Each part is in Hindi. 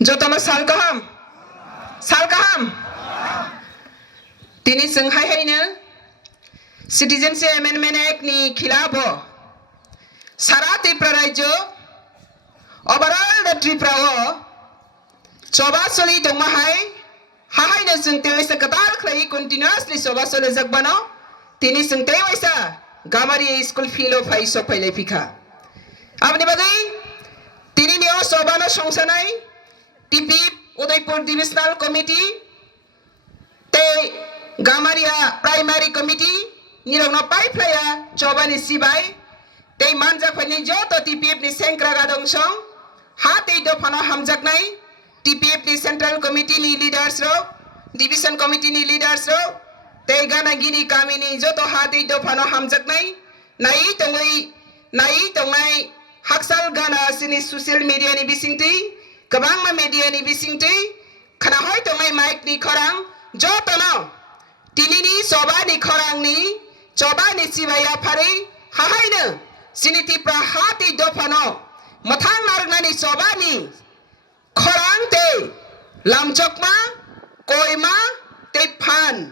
Jotama sal kaham. Tini senghai hai na Citizenship Amendment Act ni khilafo sara Tripura rajyo overall the Tripura o coba soli dongma hai na sung tewisa katal khlai continuously coba soli jakbano tini sung tewisa gamari school philo phai so phai lepika abni bagai tini neo sobano songsanai TP Udaipur Divisional Committee te Gamaria Primary Committee nirong no pai playa coba ni sibai te manja phani jo to TPF ni sengkra gadong song ha te do phano hamjak nai TPF ni Central Committee ni leaders ro Division Committee ni leaders ro te gana gini kami ni jo to ha te do phano hamjak nai nai tongai haksal gana sini social media ni bisingti kabang ma media ni bisingti khana hoi tongai mic ni khorang jo tono tini ni soba ni khorang ni coba ni sibaya phari hahai na sini Tripura hati do phano mathang narna ni soba ni khorang te lamchok ma koima te phan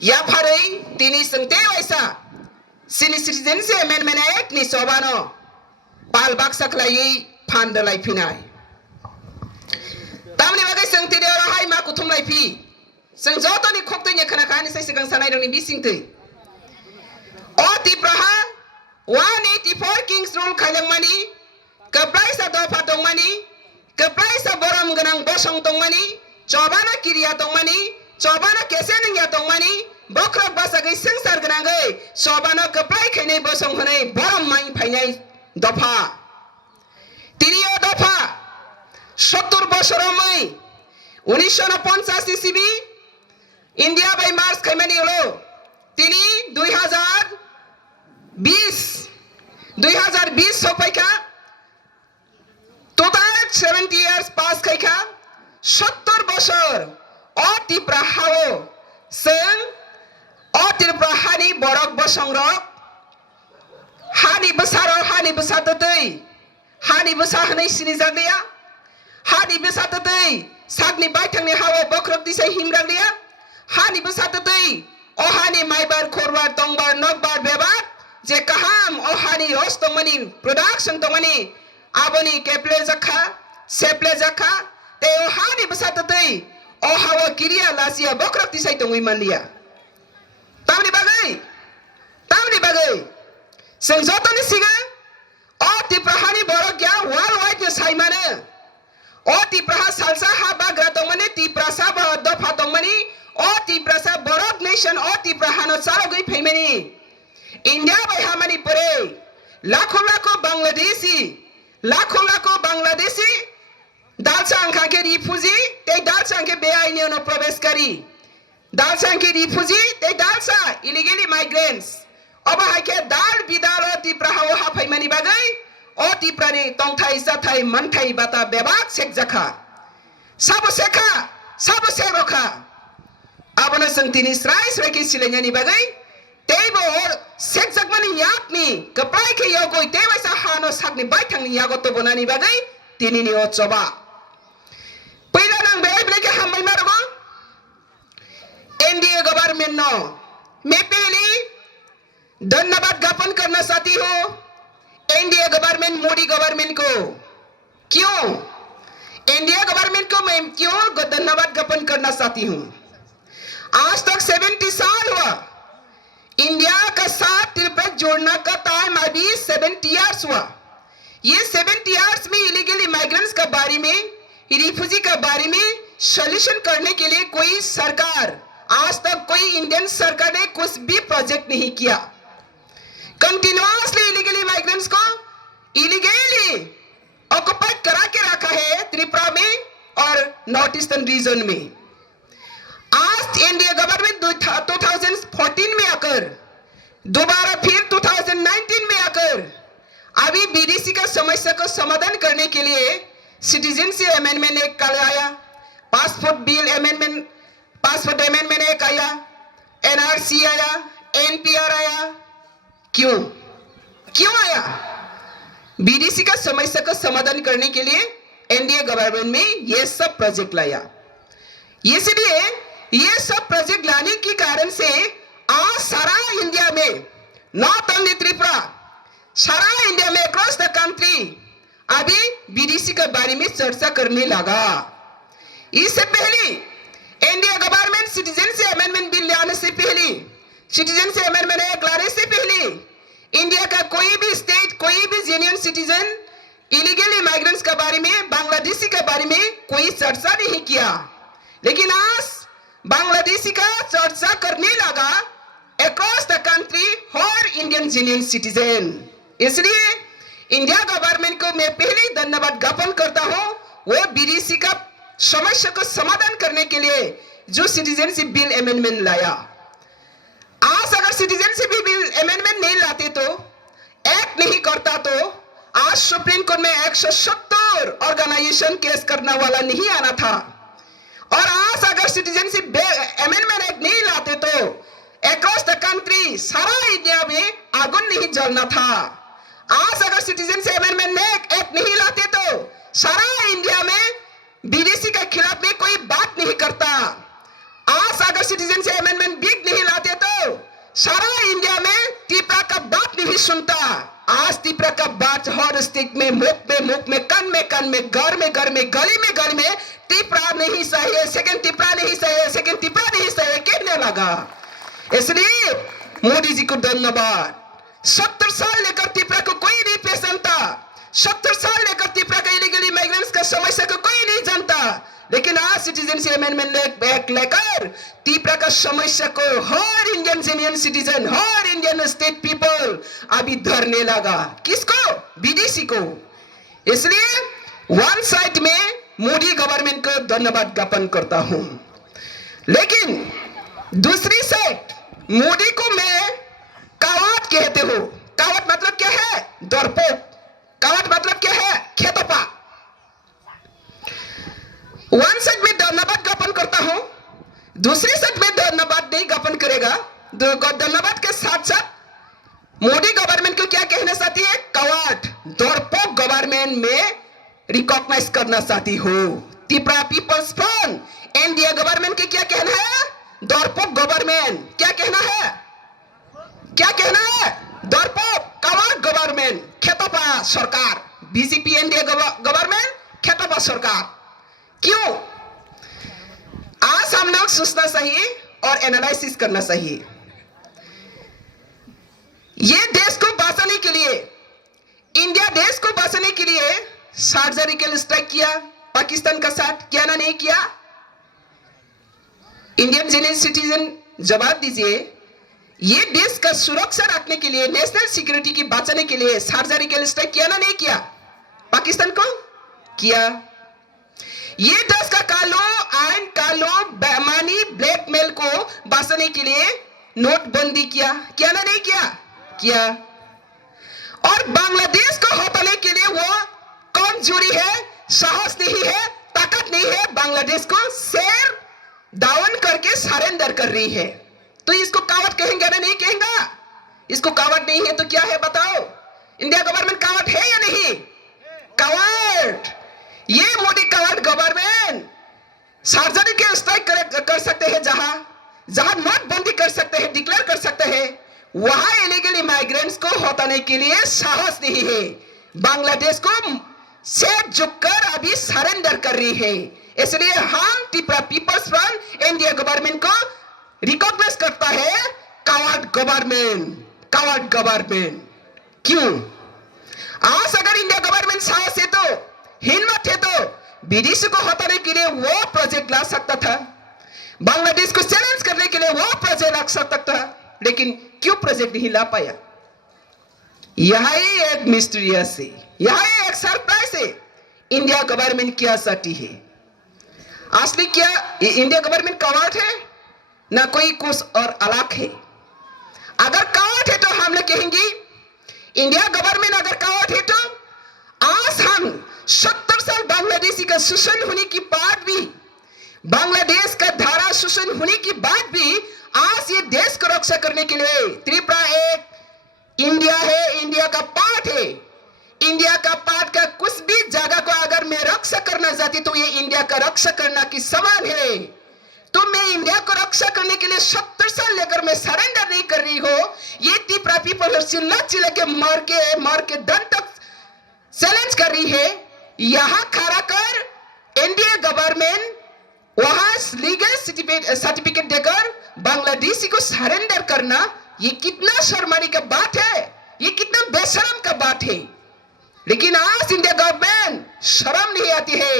ya phari tini sengte waisa sini Citizenship Amendment Act ni soba no pal baksak lai phan dalai phinai tamni bagai sengti de hai ma kuthum lai phi seng joto ni khokte ni khana khani sai sigang sanai dong ni bising te o Tripura 184 Kings Rule khalang mani kaplai sa dofa tong mani kaplai sa boram ganang bosong tong mani chobana kiriya tong mani chobana keseneng ya tong mani bokrak basagai sengsar ganang gai chobana kaplai khene bosong hone boram mai phainai dofa tiniyo dofa 70 বছরমই 1985 ইসবি ইন্ডিয়া বাই মার্চ খাইমানি হলো তিনি 2020 সপাইকা টোটাল 70 ইয়ার্স পাস খাইকা 70 বছর অ Tripura হাও जों অ Tripura হানি বরক বসংরক হানি বসাरो হানি বসাতৈ हानि बसा हनै सिनि जागलिया हानि बसा ततै सागनि बायथांनि हावा बख्रब दिसै हिमरागलिया हानि बसा ततै अहानि माइबार खरबार तंबार नकबार बेबार जे काहाम अहानि होस तंमनि प्रोडक्शन तंमनि आबनि केप्ले जखा सेप्ले जखा ते अहानि बसा ततै अहावा किरिया लासिया बख्रब दिसै तंगै मानलिया तामनि बागै जों जतनि सिगां o Tripura hani borok ya worldwide ni saimane o Tripura salsa ha bagra tongmani Tripura sa dofa tongmani o Tripura sa borok nation o Tripura hano saro goi phaimani India bai hamani pore lakho Bangladesi dalsa angka ke refugee te dalsa angke beaini no prabeshkari dalsa angke refugee te dalsa illegally migrants Oba haike dal bidalo Tripura hawa ha phaimani bagai o Tripura ni tongthai jathai manthai bata bebak sek jakha sabo sekha abona sangtini srai ki silenya ni bagai teibo sek jakmani yakni kapai ke yogoi teiba sa hano sakni baithang ni yago to bonani bagai tini ni o coba paila nang be bleke hammai marogo NDA government no mepeli धन्यवाद ज्ञापन करना चाहती हूँ एनडीए गवर्नमेंट मोदी गवर्नमेंट को क्यों एनडीए गवर्नमेंट को मैं क्यों धन्यवाद ज्ञापन करना चाहती हूँ आज तक 70 साल हुआ इंडिया का साथ Tripura जोड़ने का टाइम अभी 70 इयर्स हुआ ये 70 इयर्स में इलीगल माइग्रेंट्स के बारे में रिफ्यूजी के बारे में सॉल्यूशन करने के लिए कोई सरकार आज तक कोई इंडियन सरकार ने कुछ भी प्रोजेक्ट नहीं किया कंटिन्यूअसली इलीगली माइग्रेंट्स को इलीगली ऑक्युपाइड करा के रखा है Tripura में और नॉर्थ ईस्टर्न रीजन में आज इंडिया गवर्नमेंट 2014 में आकर दोबारा फिर 2019 में आकर अभी बीडीसी का समस्या को समाधान करने के लिए सिटीजनशिप अमेंडमेंट एक्ट लाया पासपोर्ट अमेंडमेंट एक्ट आया एनआरसी आया एनपीआर आया क्यों आया बीडीसी का समस्या का समाधान करने के लिए एनडीए गवर्नमेंट में ये सब प्रोजेक्ट लाया। इसलिए ये सब प्रोजेक्ट लाने के कारण से आज सारा इंडिया में, नॉट ओनली त्रिपुरा, सारा इंडिया में अक्रॉस द कंट्री अभी बीडीसी के बारे में चर्चा करने लगा। इससे पहले NDA government citizenship amendment bill लाने से पहले, सिटीजनशिप अमेंडमेंट एक्ट लाने से पहले इंडिया का कोई भी स्टेट, कोई भी जेन्युइन सिटीजन इलीगल इमाइग्रेंट्स के बारे में, बांग्लादेशी के बारे में कोई चर्चा नहीं किया। लेकिन आज बांग्लादेशी का चर्चा करने लगा across the country her Indian genuine citizen. इसलिए इंडिया गवर्नमेंट को मैं पहले धन्यवाद ज्ञापन करता हूं, वो बीडीसी का समस्या को समाधान करने के लिए जो सिटीजनशिप बिल अमेंडमेंट लाया। आज अगर सिटीजनशिप बिल अमेंडमेंट नहीं लाते तो, एक्ट नहीं करता तो आज सुप्रीम कोर्ट में 170 ऑर्गेनाइजेशन केस करने वाला नहीं आना था। और आज अगर सिटीजनशिप अमेंडमेंट एक्ट नहीं लाते तो अक्रॉस द कंट्री सारा इंडिया में आগুন नहीं जलना था। आज अगर सिटीजनशिप अमेंडमेंट एक्ट नहीं लाते तो सारा इंडिया में बीडीसी के खिलाफ में कोई बात नहीं करता। आज अगर सिटीजनशिप अमेंडमेंट बिल नहीं लाते तो सारा इंडिया में त्रिपुरा का बात नहीं सुनता। आज त्रिपुरा का बात हर स्टेट में, मुख में, कान में, घर में, गली में त्रिपुरा नहीं चाहिए, सेकंड त्रिपुरा नहीं चाहिए, सेकंड त्रिपुरा नहीं चाहिए कहने लगा। इसलिए मोदी जी को धन्यवाद। 70 साल लेकर त्रिपुरा को कोई नहीं पहचानता, 70 साल लेकर त्रिपुरा का इलीगल इमिग्रेंट्स का समस्या को कोई नहीं जानता। लेकिन आज सिटीजनशिप अमेंडमेंट एक्ट लेकर त्रिपुरा का समस्या को हर इंडियन जेन्युइन सिटीजन, हर इंडियन स्टेट पीपल अभी धरने लगा। किसको? बीडीसी को। इसलिए वन साइड में मोदी गवर्नमेंट को धन्यवाद ज्ञापन करता हूं, लेकिन दूसरी साइड मोदी को मैं कावट कहते हो। कावट मतलब क्या है? डरपोक। कावट मतलब क्या है? खेतोपा। वन साइड में धन्यवाद ज्ञापन करता हूं, दूसरी साइड में धन्यवाद नहीं ज्ञापन करेगा। धन्यवाद के साथ साथ मोदी गवर्नमेंट को क्या कहना चाहती है? कावट, डरपोक गवर्नमेंट में रिकॉग्नाइज करना चाहती हो। Tripura People's Front NDA government के क्या कहना है? डरपोक गवर्नमेंट। क्या कहना है? क्या कहना है? डरपोक, कावट गवर्नमेंट, खेतोपा सरकार। बीजेपी एनडीए गवर्नमेंट खेतोपा सरकार। क्यों? आज हम लोग सोचना चाहिए और एनालिसिस करना चाहिए। ये देश को बचाने के लिए, इंडिया देश को बचाने के लिए सर्जिकल स्ट्राइक किया पाकिस्तान का साथ, किया ना नहीं किया? इंडियन जेन्युइन सिटीजन जवाब दीजिए। ये देश का सुरक्षा रखने के लिए, नेशनल सिक्योरिटी की बचाने के लिए सर्जिकल स्ट्राइक किया ना नहीं किया? पाकिस्तान को किया। ये देश का कालो आयन, कालो बेईमानी, ब्लैकमेल को बचाने के लिए नोटबंदी किया, किया ना नहीं किया? किया। और बांग्लादेश को हटाने के लिए वो कमजोरी है, साहस नहीं है, ताकत नहीं है, बांग्लादेश को शेर डाउन करके सरेंडर कर रही है। तो इसको कावट कहेंगे ना नहीं कहेंगे? इसको कावट नहीं है तो क्या है बताओ? इंडिया गवर्नमेंट कावट है या नहीं? कावट। ये मोदी कावट गवर्नमेंट सर्जिकल स्ट्राइक कर सकते हैं, जहां नोटबंदी कर सकते हैं, डिक्लेयर कर सकते हैं, वहां इलीगल इमाइग्रेंट्स को हटाने के लिए साहस नहीं है। बांग्लादेश को सेट झुककर अभी सरेंडर कर रही है। इसलिए हम Tripura People's Front NDA government को रिकॉग्नाइज करता है कावट गवर्नमेंट, कावट गवर्नमेंट। क्यों? आज अगर इंडिया गवर्नमेंट साहस है तो, हिम्मत है तो बीडीसी को हटाने के लिए वो प्रोजेक्ट ला सकता था, बांग्लादेश को चैलेंज करने के लिए वो प्रोजेक्ट ला सकता था, लेकिन क्यों प्रोजेक्ट नहीं ला पाया? यही एक मिस्टीरियस है, यही एक सरप्राइज है। इंडिया गवर्नमेंट क्या चाहती है? असली क्या इंडिया गवर्नमेंट कावट है ना कोई कुछ और अलग है? अगर कावट है तो हम लोग कहेंगे इंडिया गवर्नमेंट अगर कावट है तो आज हम 70 साल बांग्लादेशी का शोषण होने की बाद भी, बांग्लादेश का धारा शोषण होने की बाद भी आज ये देश को रक्षा करने के लिए त्रिपुरा एक इंडिया है, इंडिया का पार्ट है। इंडिया का पार्ट का कुछ भी जगह को अगर मैं रक्षा करना चाहती तो ये इंडिया का रक्षा करना की समान है। तो मैं इंडिया को रक्षा करने के लिए 70 साल लेकर मैं सरेंडर नहीं कर रही हो। ये त्रिपुरा पीपल चिल्ला चिल्ला के मार के दम तक चैलेंज कर रही है। यहां खड़ा कर एनडीए गवर्नमेंट वहां लीगल सर्टिफिकेट देकर बांग्लादेशी को सरेंडर करना, ये कितना शर्माने का बात है, ये कितना बेशरम का बात है। लेकिन आज इंडिया गवर्नमेंट शर्म नहीं आती है।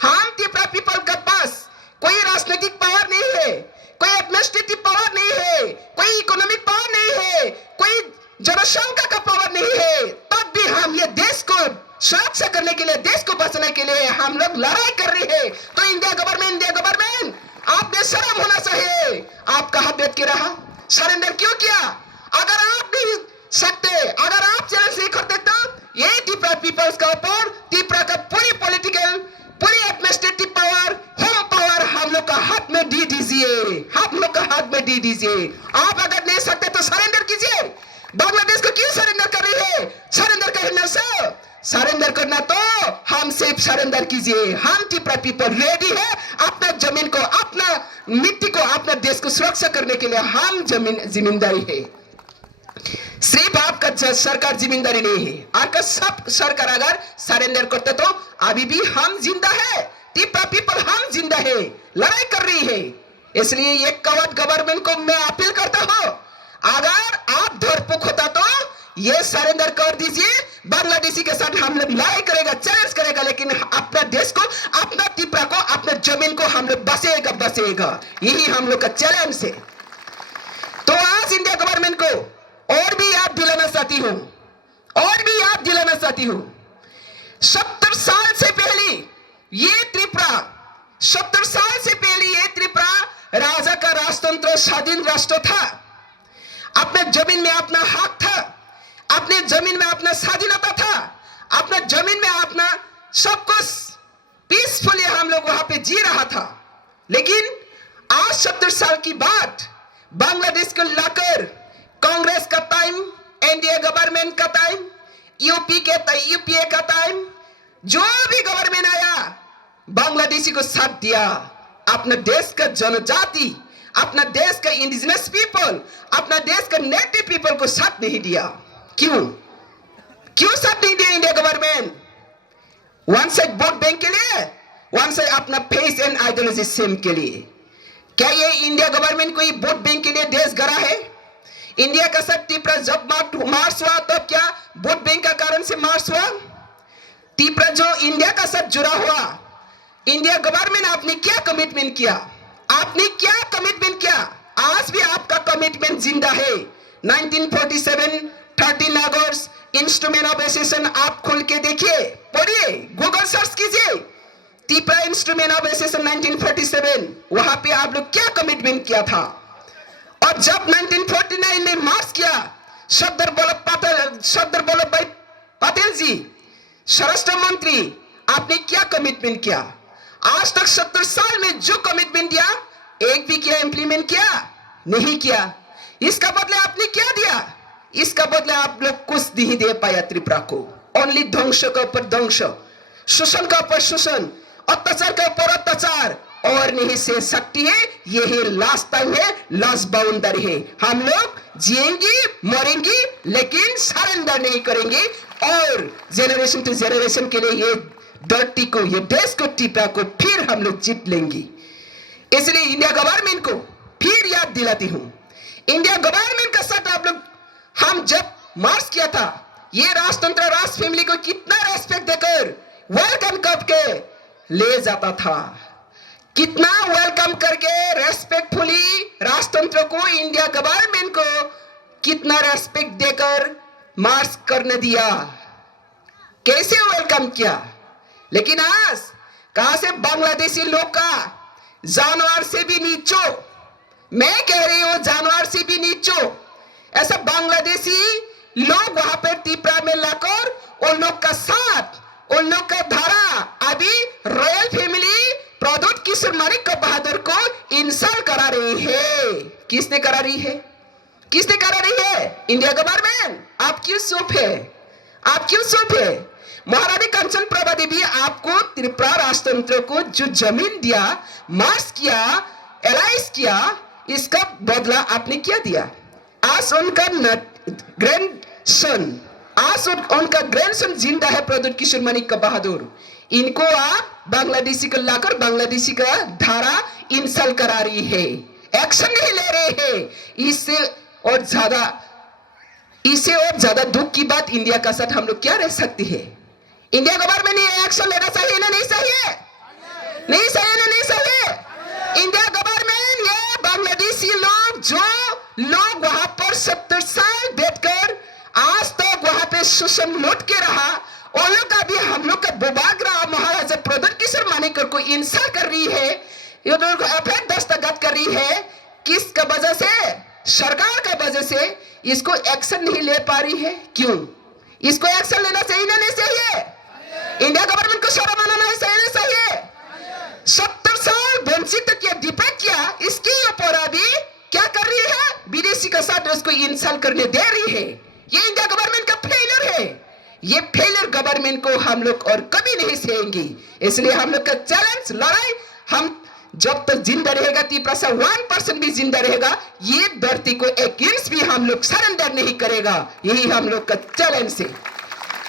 हम त्रिपुरा पीपल के पास कोई राजनीतिक पावर नहीं है, कोई एडमिनिस्ट्रेटिव पावर नहीं है, कोई इकोनॉमिक पावर नहीं है, कोई जनसंख्या का पावर नहीं है, तब भी हम ये देश को सुरक्षा करने के लिए, देश को बचाने के लिए हम लोग लड़ाई कर रहे हैं। तो इंडिया गवर्नमेंट आप बेशरम होना चाहिए। आप कहां बैठ के रहा, सरेंडर क्यों किया? अगर आप नहीं सकते, अगर आप चैलेंज नहीं करते तो ये त्रिपुरा पीपल्स का ऊपर त्रिपुरा का पूरी पॉलिटिकल, पूरी एडमिनिस्ट्रेटिव पावर, होम पावर हम लोग का हाथ में दे दीजिए, हम लोग का हाथ में दे दीजिए। आप अगर नहीं सकते तो सरेंडर कीजिए। बांग्लादेश को क्यों सरेंडर कर रही है? सरेंडर करना से सरेंडर करना तो हम सिर्फ सरेंडर कीजिए। हम त्रिपुरा पीपल रेडी है अपना जमीन को, अपना मिट्टी को, अपना देश को सुरक्षा करने के लिए। हम जिम्मेदारी है, सिर्फ आपका सरकार जिम्मेदारी नहीं है। आपका सब सरकार अगर सरेंडर करते तो अभी भी हम जिंदा है, त्रिपुरा पीपल हम जिंदा है, लड़ाई कर रही है। इसलिए ये कवट गवर्नमेंट को मैं अपील करता हूं, अगर आप धरपुक होता तो ये सरेंडर कर दीजिए। बांग्लादेशी के साथ हम लोग लड़ाई करेगा, चैलेंज करेगा, लेकिन अपना देश को, अपना त्रिपुरा को, अपने जमीन को हम लोग बसेगा। यही हम लोग का चैलेंज है। तो आज इंडिया गवर्नमेंट को और भी याद दिलाना चाहती हूं, 70 साल से पहले ये त्रिपुरा राजा का राजतंत्र, स्वाधीन राष्ट्र था। अपने जमीन में अपना हक था, अपने जमीन में अपना स्वाधीनता था, अपना जमीन में अपना सब कुछ पीसफुली हम लोग वहां पे जी रहा था। लेकिन आज 70 साल की बात बांग्लादेश को लाकर कांग्रेस का टाइम, एनडीए गवर्नमेंट का टाइम, यूपीए का टाइम, जो भी गवर्नमेंट आया बांग्लादेशी को साथ दिया। अपने देश का जनजाति, अपना देश का इंडिजिनस पीपल, अपना देश का नेटिव पीपल को साथ नहीं दिया। क्यों साथ नहीं दिया India government? One side vote bank के लिए, वन साइड अपना फेस एंड आइडियोलॉजी सेम के लिए। क्या ये इंडिया गवर्नमेंट कोई वोट बैंक के लिए देश गढ़ा है? इंडिया का साथ त्रिपुरा जब मार्च हुआ तब क्या वोट बैंक का कारण से मार्च हुआ? त्रिपुरा जो इंडिया का साथ जुड़ा हुआ, इंडिया गवर्नमेंट आपने क्या कमिटमेंट किया? आपने क्या कमिटमेंट किया? आज भी आपका कमिटमेंट जिंदा है। 1947 13 अगस्त इंस्ट्रूमेंट ऑफ एसेशन आप खोल के देखिए, पढ़िए, गूगल सर्च कीजिए, त्रिपुरा इंस्ट्रूमेंट ऑफ एसेशन 1947, वहां पे आप लोग क्या कमिटमेंट किया था। और जब 1949 में मार्च किया, सरदार वल्लभ भाई पटेल जी स्वराष्ट्र मंत्री, आपने क्या कमिटमेंट किया? आज तक 70 साल में जो कमिटमेंट दिया, एक भी क्या इंप्लीमेंट किया? नहीं किया। इसका बदले आपने क्या दिया? इसका बदले आप लोग कुछ नहीं दे पाया त्रिपुरा को। ओनली ध्वंस के ऊपर ध्वंस, शोषण का ऊपर शोषण, अत्याचार के ऊपर अत्याचार, और नहीं से सकती है। यही लास्ट टाइम है, लास्ट बाउंड्री है। हम लोग जिएंगे, मरेंगे, लेकिन सरेंडर नहीं करेंगे। और जेनरेशन टू जेनरेशन के लिए ये धरती को, ये देश को, त्रिपुरा को फिर हम लोग जीत लेंगे। इसलिए इंडिया गवर्नमेंट को फिर याद दिलाती हूं, इंडिया गवर्नमेंट का साथ आप लोग, हम जब मार्च किया था, ये राजतंत्र, राज फैमिली को कितना रेस्पेक्ट देकर वेलकम करके ले जाता था, कितना वेलकम करके रेस्पेक्टफुली राजतंत्र को, इंडिया गवर्नमेंट को कितना रेस्पेक्ट देकर मार्च करने दिया, कैसे वेलकम किया। लेकिन आज कहां से बांग्लादेशी लोग का जानवर से भी नीचो, मैं कह रही हूं जानवर से भी नीचो, ऐसा बांग्लादेशी लोग वहां पे त्रिपुरा में लाकर उन लोग का साथ, उन लोग का धारा, अभी रॉयल फैमिली प्रद्योत किशोर मानिक बहादुर को इंसल्ट करा रही है। किसने करा रही है? किसने करा रही है? India government. आप क्यों चुप है? आप क्यों चुप है? महारानी कंचन प्रभा देवी आपको त्रिपुरा राजतंत्र को जो जमीन दिया, मार्च किया, एलाइज किया, इसका बदला आपने क्या दिया? आज उनका ग्रैंडसन जिंदा है, प्रद्युत किशोर मानिक बहादुर। इनको आप बांग्लादेशी को लाकर बांग्लादेशी का धारा इंसल करा रही है, एक्शन नहीं ले रहे हैं। इससे और ज्यादा दुख की बात इंडिया का साथ हम लोग क्या रह सकती है? इंडिया गवर्नमेंट ने एक्शन लेना चाहिए ना? नहीं चाहिए? नहीं चाहिए ना? नहीं चाहिए? इंडिया गवर्नमेंट ये बांग्लादेशी लोग जो लोग वहां पर 70 साल बैठकर आज तक वहां पे शोषण लौट के रहा, और लोग अभी हम लोग का बोबाग्रा महाराजा प्रद्युत किशोर मानिकर को इंसल्ट कर रही है, ये लोग अवैध दस्तखत कर रही है। किसका वजह से? सरकार का वजह से इसको एक्शन नहीं ले पा रही है। क्यों? इसको एक्शन लेना चाहिए ना? नहीं चाहिए? इंडिया गवर्नमेंट को शर्म आना नहीं चाहिए? 70 साल वंचित किया, डिपेंड किया, इसके ऊपर अभी क्या कर रही है? विदेशी का साथ उसको इंसल्ट करने दे रही है। ये इंडिया गवर्नमेंट का फेलियर है। ये फेलियर गवर्नमेंट को हम लोग और कभी नहीं सहेंगे। इसलिए हम लोग का चैलेंज, लड़ाई, हम जब तक जिंदा रहेगा, त्रिपुरा से 1% भी जिंदा रहेगा, ये धरती को एक इंच भी हम लोग सरेंडर नहीं करेगा। यही हम लोग का चैलेंज है।